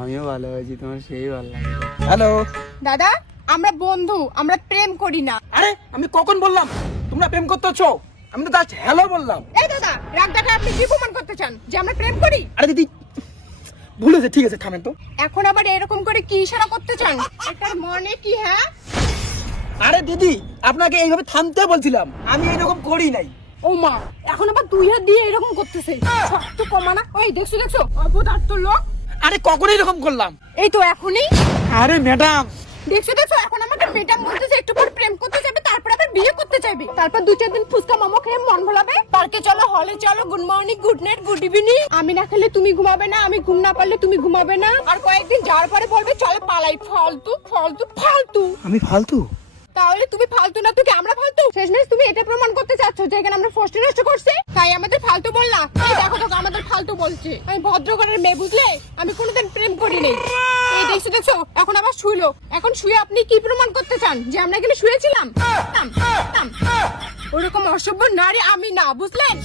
আমিও ভালোবাসি তোমার সেই ভালো লাগে। হ্যালো দাদা আমরা বন্ধু আমরা প্রেম করি না। আরে আমি কখন বললাম? তোমরা প্রেম করতেছো আমি তো জাস্ট হ্যালো বললাম। এই দাদা রাগ দেখা আপনি কি প্রমাণ করতে চান? যে আমরা প্রেম করি? আরে দিদি ভুল হয়েছে ঠিক আছে থামেন তো। এখন আবার এরকম করে কি ইশারা করতে চান? এটার মনে কি হ্যাঁ? আরে দিদি আপনাকে এইভাবে থামতে বলছিলাম। আমি এরকম করি নাই। ও মা এখন আবার দুই হাত দিয়ে এরকম করতেছে। শক্ত কমানা ওই দেখছ দেখছ? অপদার্থ লোক আরে কখন এরকম করলাম। এই তো এখনই? আরে ম্যাডাম। দেখছ দেখছ এখন আমাকে ম্যাডাম বলতেছে একটু পর প্রেম করতে যাবে তারপর আবার বিয়ে করতে চাইবে তারপর দু চার দিন ফুচকা মোমো খেয়ে মন ভোলাবে। পার্কে চলো হলে চলো good morning good night good evening আমি না খেলে তুমি ঘুমাবে না আমি ঘুম না পারলে তুমি ঘুমাবে না। আর কয়েকদিন যাওয়ার পরে বলবে চলো পালাই ফালতু ফালতু ফালতু। আমি ফালতু? তুমি ফালতু না তুই আমরা ফালতু? শেষমেশ তুমি এটা প্রমাণ করতে চাচ্ছ যে এখানে আমরা ফষ্টি নষ্ট করছি? তাই আমাদের ফালতু বললা এই দেখো দেখো আমাদের ফালতু বলছে। আমি ভদ্র ঘরের মেয়ে বুঝলে? আমি কোনোদিন প্রেম করি নাই এই দেখছ দেখছ? এখন আবার শুইলো। এখন শুয়ে আপনি কি প্রমাণ করতে চান? যে আমরা এখানে শুয়েছিলাম। ওরকম অসভ্য নারী আমি না বুঝলেন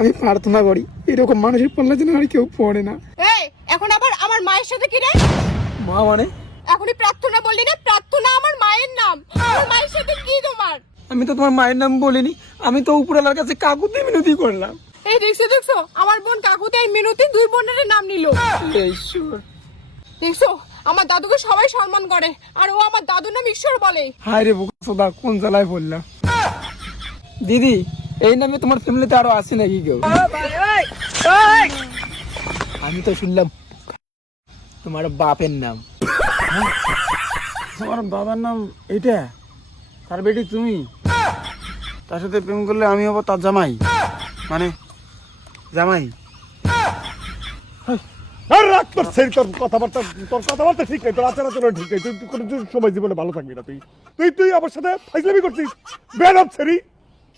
আমি প্রার্থনা করি এরকম মানুষের পাল্লা যেন আর কেউ পড়ে না। এই এখন আবার আমার মায়ের সাথে কি রে? মা মানে? এখনই প্রার্থনা বললি না প্রার্থনা আমার মায়ের নাম। আমার মায়ের সাথে কি তোমার? আমি তো তোমার মায়ের নাম বলিনি আমি তো উপরওয়ালার কাছে কাকুতি মিনতি করলাম। এই দেখছ দেখছ আমার বোন কাকুতে এই মিনতি দুই বোনের নাম নিল। ঈশ্বর। দেখছ আমার দাদুকে সবাই সম্মান করে আর ও আমার দাদুর নাম ঈশ্বর বলে। হায় রে বোকা সোদা কোন জ্বালায় পড়লাম দিদি এই নামে তোমার ফ্যামিলিতে আরও আছে নাকি কেউ? আমি তো শুনলাম তোমার বাপের নাম। তোমার বাবার নাম এইটা? তার বেটি তুমি? তার সাথে প্রেম করলে আমি হব তার জামাই। মানে জামাই। আর রাগ তোর সেই তোর কথাবার্তা তোর কথাবার্তা ঠিক নেই তোর আচার আচরণ ঠিক নেই তুই তুই কোনো সময় জীবনে ভালো থাকবি না তুই। তুই তুই আমার সাথে ফাইজলামি করছিস বেড অফ সেরি।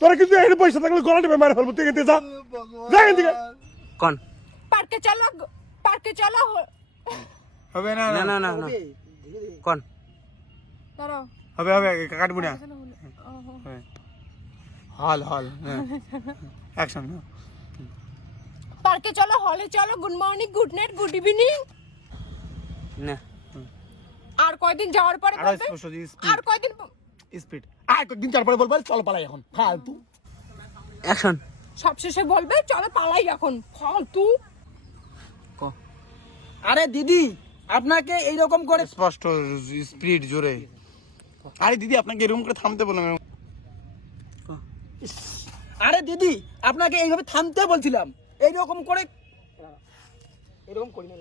তোরা কিন্তু এর পয়সা থাকলে গলা টিপে মারা ফেলব তুই এখান থেকে যা। যা এখান থেকে কোন? পার্কে চলো পার্কে চলো। হবে না না না না না। কোন? দাঁড়াও হবে হবে কাটবো না। হল। হল অ্যাকশন পার্কে চলো হলে চলো। Good morning good night good evening না। আর কয়দিন যাওয়ার পরে বলবে? আর কয়দিন স্পিড আর কয়েকদিন চার পরে বলব? চল পালাই এখন। ফালতু। অ্যাকশন সবশেষে বলবে চলো পালাই এখন। ফালতু। আরে দিদি আপনাকে এইরকম করে স্পষ্ট স্পিড জোরে। আরে দিদি, আপনাকে এরকম করে থামতে বললাম আরে দিদি, আপনাকে এইভাবে থামতে বলছিলাম। এইরকম করে এরকম করি না